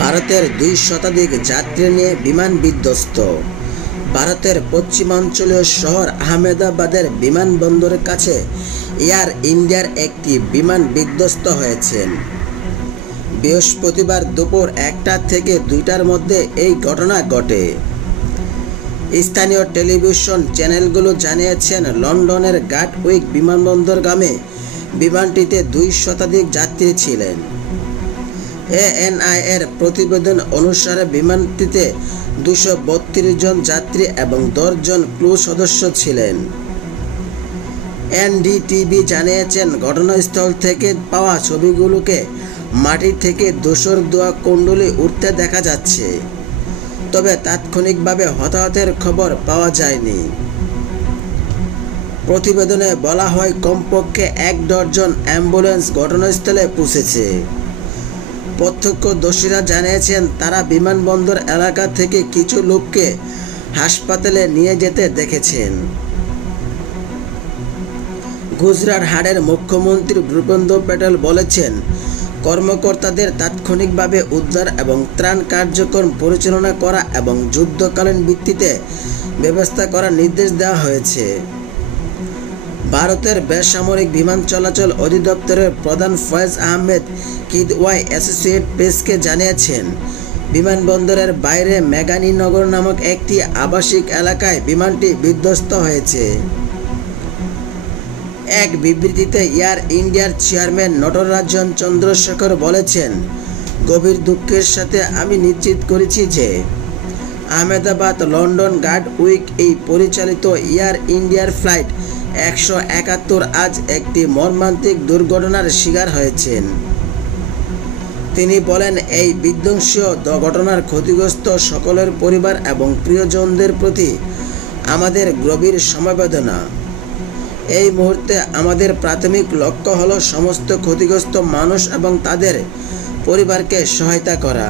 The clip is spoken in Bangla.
ভারতের 2 শতাধিক যাত্রী নিয়ে বিমান বিধ্বস্ত। ভারতের পশ্চিমাঞ্চলীয় শহর আহমেদাবাদের বিমানবন্দরের কাছে এয়ার ইন্ডিয়ার একটি বিমান বিধ্বস্ত হয়েছে। বৃহস্পতিবার দুপুর 1টা থেকে 2টার মধ্যে এই ঘটনা ঘটে। স্থানীয় টেলিভিশন চ্যানেলগুলো জানিয়েছেন, লন্ডনের গাটউইক বিমানবন্দরগামী বিমানটিতে 2 শতাধিক যাত্রী ছিলেন। এএনআই এর প্রতিবেদন অনুসারে বিমানটিতে 232 জন যাত্রী এবং 10 জন ক্রু সদস্য ছিলেন। এনডিটিভি জানিয়েছেন, ঘটনাস্থল থেকে পাওয়া ছবিগুলোকে মাটি থেকে ধূসর ধোঁয়া কুণ্ডলী উঠতে দেখা যাচ্ছে, তবে তাৎক্ষণিকভাবে হতাহতের খবর পাওয়া যায়নি। প্রতিবেদনে বলা হয়, কমপক্ষে 1 ডজন অ্যাম্বুলেন্স ঘটনাস্থলে পৌঁছেছে। প্রত্যক্ষদর্শীরা জানিয়েছেন, তারা বিমানবন্দর এলাকা থেকে কিছু লোককে হাসপাতালে নিয়ে যেতে দেখেছেন। গুজরাট হাটের মুখ্যমন্ত্রী ভূপেন্দ্র প্যাটেল বলেছেন, কর্মকর্তাদের তাৎক্ষণিকভাবে উদ্ধার এবং ত্রাণ কার্যক্রম পরিচালনা করা এবং যুদ্ধকালীন ভিত্তিতে ব্যবস্থা করার নির্দেশ দেওয়া হয়েছে। ভারতের বেসামরিক বিমান চলাচল অধিদপ্তরের প্রধান ফয়েজ আহমেদ কিদওয়াই অ্যাসোসিয়েট প্রেসকে জানিয়েছেন, বিমানবন্দরের বাইরে মেঘানীনগর নামক একটি আবাসিক এলাকায় বিমানটি বিধ্বস্ত হয়েছে। এক বিবৃতিতে এয়ার ইন্ডিয়ার চেয়ারম্যান নটরাজন চন্দ্রশেখর বলেছেন, গভীর দুঃখের সাথে আমি নিশ্চিত করেছি যে আহমেদাবাদ লন্ডন গাটউইক এই পরিচালিত এয়ার ইন্ডিয়ার ফ্লাইট 171 আজ একটি মর্মান্তিক দুর্ঘটনার শিকার হয়েছেন। তিনি বলেন, এই বিধ্বংসী ঘটনার ক্ষতিগ্রস্ত সকলের পরিবার এবং প্রিয়জনদের প্রতি আমাদের গভীর সমবেদনা। এই মুহূর্তে আমাদের প্রাথমিক লক্ষ্য হল সমস্ত ক্ষতিগ্রস্ত মানুষ এবং তাদের পরিবারকে সহায়তা করা।